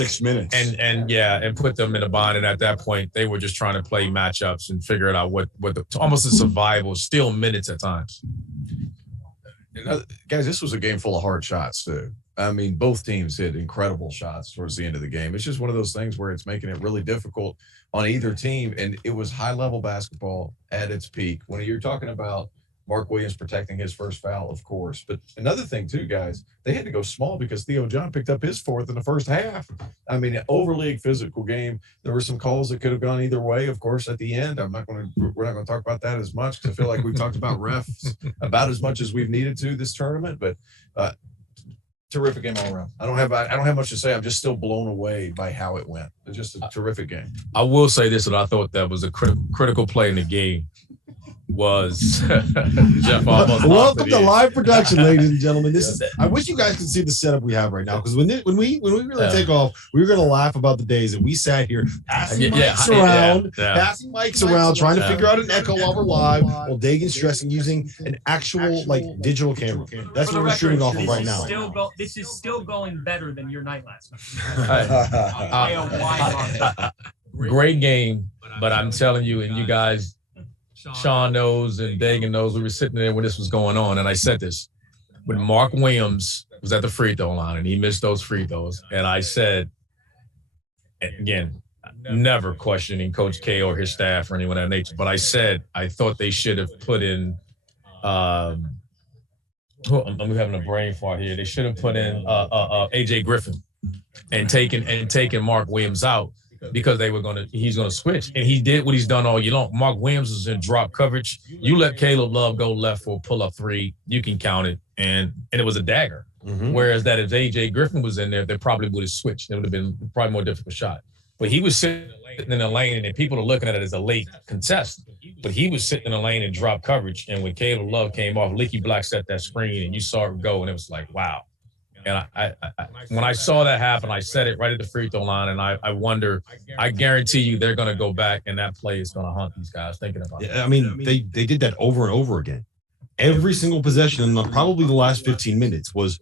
6 minutes. And put them in a bind. And at that point, they were just trying to play matchups and figure it out almost a survival, still minutes at times. Guys, this was a game full of hard shots, too. I mean, both teams hit incredible shots towards the end of the game. It's just one of those things where it's making it really difficult on either team. And it was high-level basketball at its peak. When you're talking about Mark Williams protecting his first foul, of course. But another thing, too, guys, they had to go small because Theo John picked up his fourth in the first half. I mean, an overly physical game. There were some calls that could have gone either way, of course, at the end. We're not going to talk about that as much because I feel like we've talked about refs about as much as we've needed to this tournament. But terrific game all around. I don't have much to say. I'm just still blown away by how it went. It's just a terrific game. I will say this, and I thought that was a critical play in the game. Was Jeff almost welcome to live production, ladies and gentlemen. I wish you guys could see the setup we have right now, because when we really take off, we were going to laugh about the days that we sat here passing mics around, trying to figure out an echo while we're live, while Dagan's stressing using an actual digital camera. That's what we're shooting off of right now. This is still going better than your night last night. Great game, but I'm telling you, and you guys. Sean knows and Dagan knows, we were sitting there when this was going on, and I said this when Mark Williams was at the free throw line and he missed those free throws, and I said, again, never questioning Coach K or his staff or anyone of that nature, but I said I thought they should have put in I'm having a brain fart here. They should have put in AJ Griffin and taken Mark Williams out. Because he's gonna switch, and he did what he's done all year long. Mark Williams was in drop coverage. You let Caleb Love go left for a pull-up three, you can count it, and it was a dagger. Mm-hmm. Whereas that if AJ Griffin was in there, they probably would have switched. It would have been probably more difficult shot. But he was sitting in the lane, and people are looking at it as a late contest. But he was sitting in the lane in drop coverage, and when Caleb Love came off, Leaky Black set that screen, and you saw it go, and it was like, wow. And I when I saw that happen, I said it right at the free throw line, and I wonder, I guarantee you they're going to go back, and that play is going to haunt these guys thinking about it. I mean, they did that over and over again. Every single possession in probably the last 15 minutes was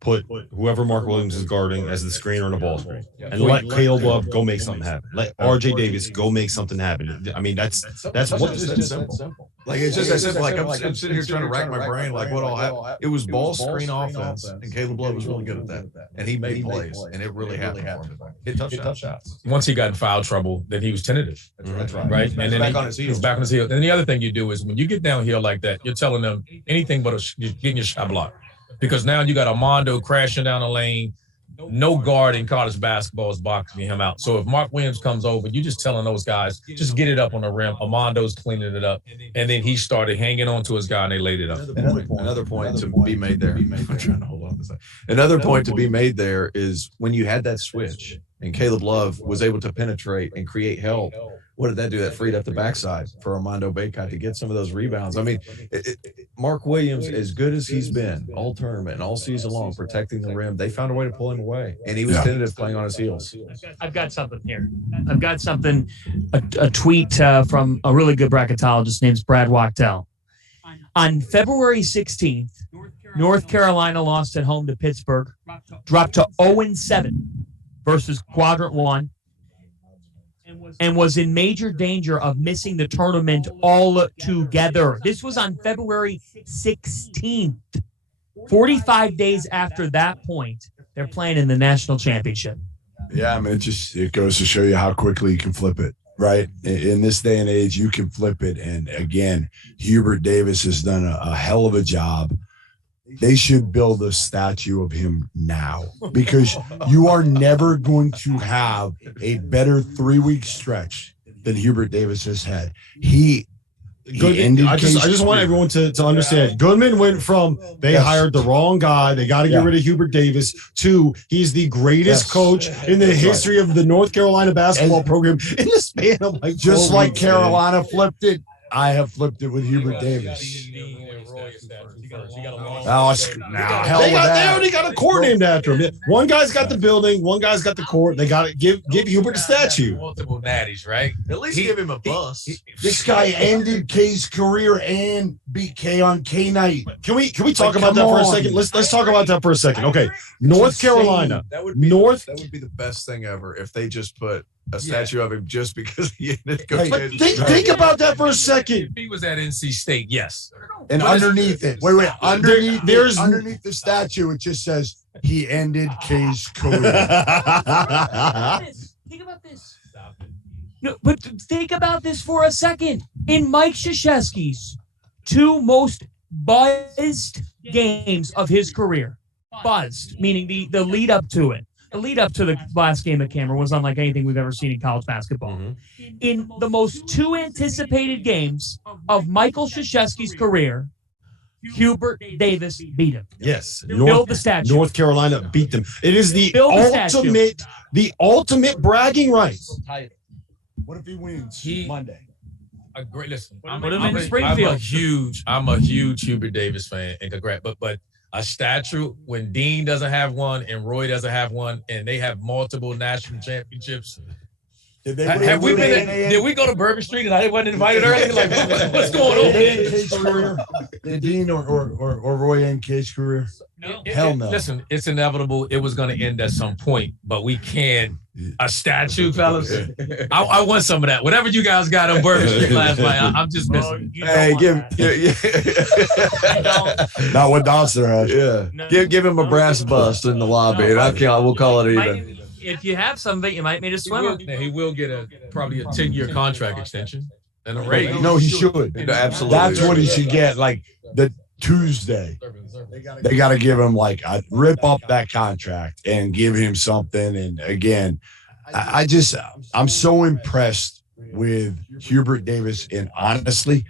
put whoever Mark Williams is guarding as the screener in a ball screen, and let Caleb Love go make something happen. Let RJ Davis go make something happen. I mean, that's what it's just simple. Like it's just that simple. Like I'm sitting here trying to rack my brain, like what all happened. It was ball screen offense, and Caleb Love was really good at that, and he made plays, and it really happened for him. Hit tough shots. Once he got in foul trouble, then he was tentative. That's right. Right, and then he's back on his heels. And the other thing you do is when you get downhill like that, you're telling them anything but getting your shot blocked. Because now you got Armando crashing down the lane. No guard in college basketball is boxing him out. So if Mark Williams comes over, you're just telling those guys, just get it up on the rim. Armando's cleaning it up. And then he started hanging on to his guy, and they laid it up. Another point to be made there. I'm trying to hold on to that. Another point to be made there is when you had that switch and Caleb Love was able to penetrate and create help, what did that do? That freed up the backside for Armando Bacot to get some of those rebounds. I mean, Mark Williams, as good as he's been all tournament and all season long protecting the rim, they found a way to pull him away, and he was tentative playing on his heels. I've got something here. I've got something, a tweet from a really good bracketologist named Brad Wachtel. On February 16th, North Carolina lost at home to Pittsburgh, dropped to 0-7 versus Quadrant 1, and was in major danger of missing the tournament altogether. This was on February 16th. 45 days after that point, they're playing in the national championship. Yeah, I mean, it goes to show you how quickly you can flip it, right? In this day and age, you can flip it. And again, Hubert Davis has done a hell of a job. They should build a statue of him now, because you are never going to have a better 3-week stretch than Hubert Davis has had. I just want everyone to understand. Goodman went from they hired the wrong guy, they got to get rid of Hubert Davis, to he's the greatest coach in the history of the North Carolina basketball program in the span of just like Carolina flipped it I have flipped it with Hubert Davis. Oh, They already got a court named after him. One guy's got the building, one guy's got the court. They got to give Hubert a statue. Multiple natties, right? At least give him a bus. This guy ended K's career and beat K on K night. Can we talk about that for a second? Let's talk about that for a second. Okay, North Carolina. That would be the best thing ever if they just put a statue of him just because he ended. Think about that for a second. If he was at NC State, yes. And underneath it, underneath the statue, it just says he ended K's career. Think about this. No, but think about this for a second. In Mike Krzyzewski's 2 most buzzed games of his career, buzzed, meaning the lead up to it. The lead up to the last game at Cameron was unlike anything we've ever seen in college basketball. Mm-hmm. In the most 2 anticipated games of Michael Krzyzewski's career, Hubert Davis beat him. Yes. Build the statue. North Carolina beat them. It is the ultimate bragging rights. What if he wins Monday? Listen, I'm a huge Hubert Davis fan, and congrats. But a statue when Dean doesn't have one and Roy doesn't have one, and they have multiple national championships. Did we go to Bourbon Street and I wasn't invited earlier? Like, what's going on? Did Dean or Roy end K's career? No. Hell no. Listen, it's inevitable. It was going to end at some point, but we can't. A tua, fellas. I want some of that. Whatever you guys got on Bourbon Street last night, I'm just missing. Hey, not what Dawson had. Yeah, no, give him a brass bust in the lobby, and we'll call it even. If you have some of it, you might need a swimmer. He will get probably a 10-year contract extension and a raise. No, he should. Absolutely, that's what he should get. Like the Tuesday, they got to give him rip up that contract and give him something. And again, I'm so impressed with Hubert Davis, and honestly,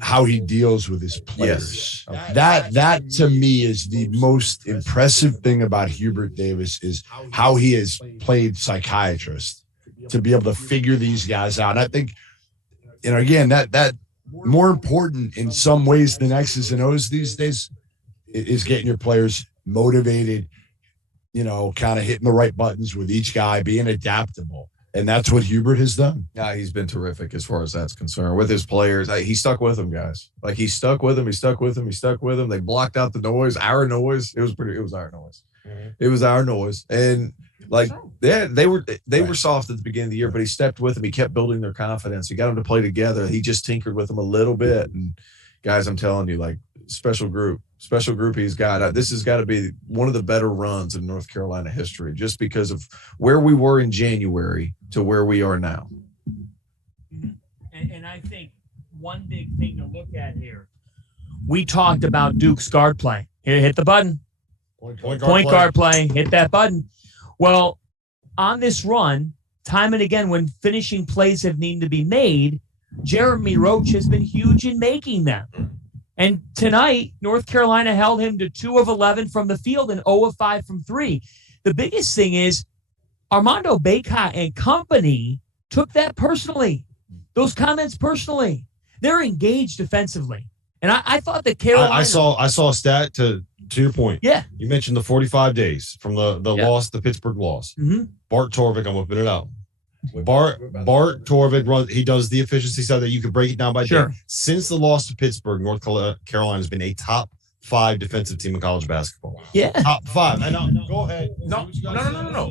how he deals with his players. Yes. That to me is the most impressive thing about Hubert Davis is how he has played psychiatrist to be able to figure these guys out. And I think, again, that more important in some ways than X's and O's these days is getting your players motivated, kind of hitting the right buttons with each guy, being adaptable. And that's what Hubert has done. Yeah, he's been terrific as far as that's concerned with his players. He stuck with them, guys. Like he stuck with them. They blocked out the noise, our noise. It was our noise. Mm-hmm. It was our noise. And they were soft at the beginning of the year, but he stepped with them. He kept building their confidence. He got them to play together. He just tinkered with them a little bit. And guys, I'm telling you, special group he's got. This has got to be one of the better runs in North Carolina history, just because of where we were in January to where we are now. Mm-hmm. And I think one big thing to look at here, we talked about Duke's guard play. Here, hit the button. Point guard play. Hit that button. Well, on this run, time and again, when finishing plays have needed to be made, Jeremy Roach has been huge in making them. And tonight, North Carolina held him to 2 of 11 from the field and 0 of 5 from 3. The biggest thing is Armando Bacot and company took that personally. Those comments personally. They're engaged defensively. And I thought that Carolina... I saw a stat to your point. Yeah. You mentioned the 45 days from the loss, the Pittsburgh loss. Mm-hmm. Bart Torvik, I'm whipping it out. Bart Torvik runs. He does the efficiency stuff that you could break it down by day. Since the loss to Pittsburgh, North Carolina has been a top 5 defensive team in college basketball. Yeah, top 5. And go ahead. No.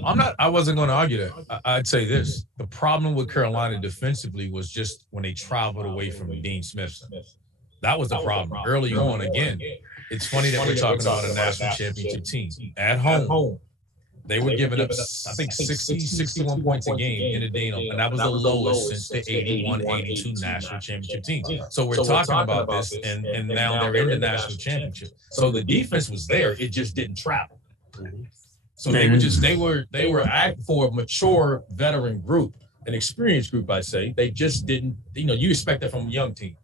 I'm not. I wasn't going to argue that. I'd say this: the problem with Carolina defensively was just when they traveled away from Dean Smith. That was the problem early on. Again, it's funny that we're talking about a national championship team at home. They were giving up, I think, 61 points a game in the Dino, and that was the lowest since the 81-82 national championship team. So we're talking about this, and now they're in the national championship. So the defense was there; it just didn't travel. So they were acting for a mature veteran group, an experienced group, I say. They just didn't. You expect that from a young team,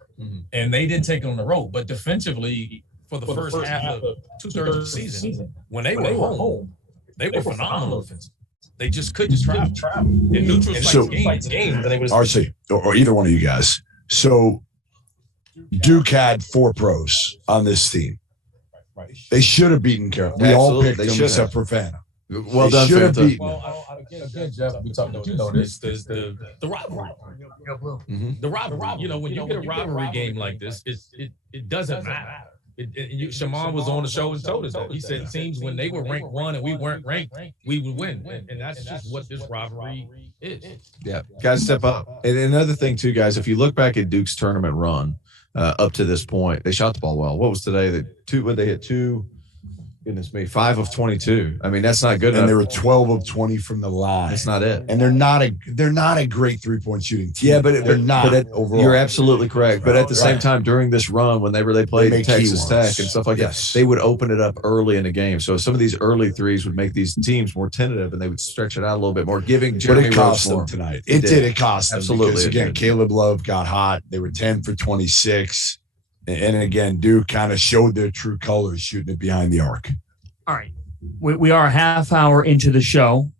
and they didn't take it on the road. But defensively, for the first half of 2/3 of the season, when they were home. They were phenomenal offensive. They just couldn't travel. In neutral sites games. RC, or either one of you guys, So Duke had 4 pros on this team. They should have beaten Carolina. We all picked them except for Fana. Well done, should have Fanta. beaten them. Well, again, Jeff, we talked about, you know this, the rivalry. The rivalry. You know, when you get a rivalry game like this, it doesn't matter. Shaman was on the show and told us that. He said teams, when they were ranked 1 and we weren't ranked, we would win. And that's just what this rivalry is. Yeah, guys, step up. And another thing, too, guys, if you look back at Duke's tournament run up to this point, they shot the ball well. What was today? They hit 2? Goodness me, 5 of 22. I mean, that's not good enough. And they were 12 of 20 from the line. That's not it. And they're not a great 3-point shooting team. Yeah, but they're not. Overall. You're absolutely correct. But at the same time, during this run, when they played Texas Tech and stuff like that, they would open it up early in the game. So some of these early threes would make these teams more tentative, and they would stretch it out a little bit more, giving Jeremy But it cost Rose them tonight. It did. It cost them. Absolutely. Because, again, Caleb Love got hot. They were 10 for 26. And again, Duke kind of showed their true colors shooting it behind the arc. All right. We are a half hour into the show.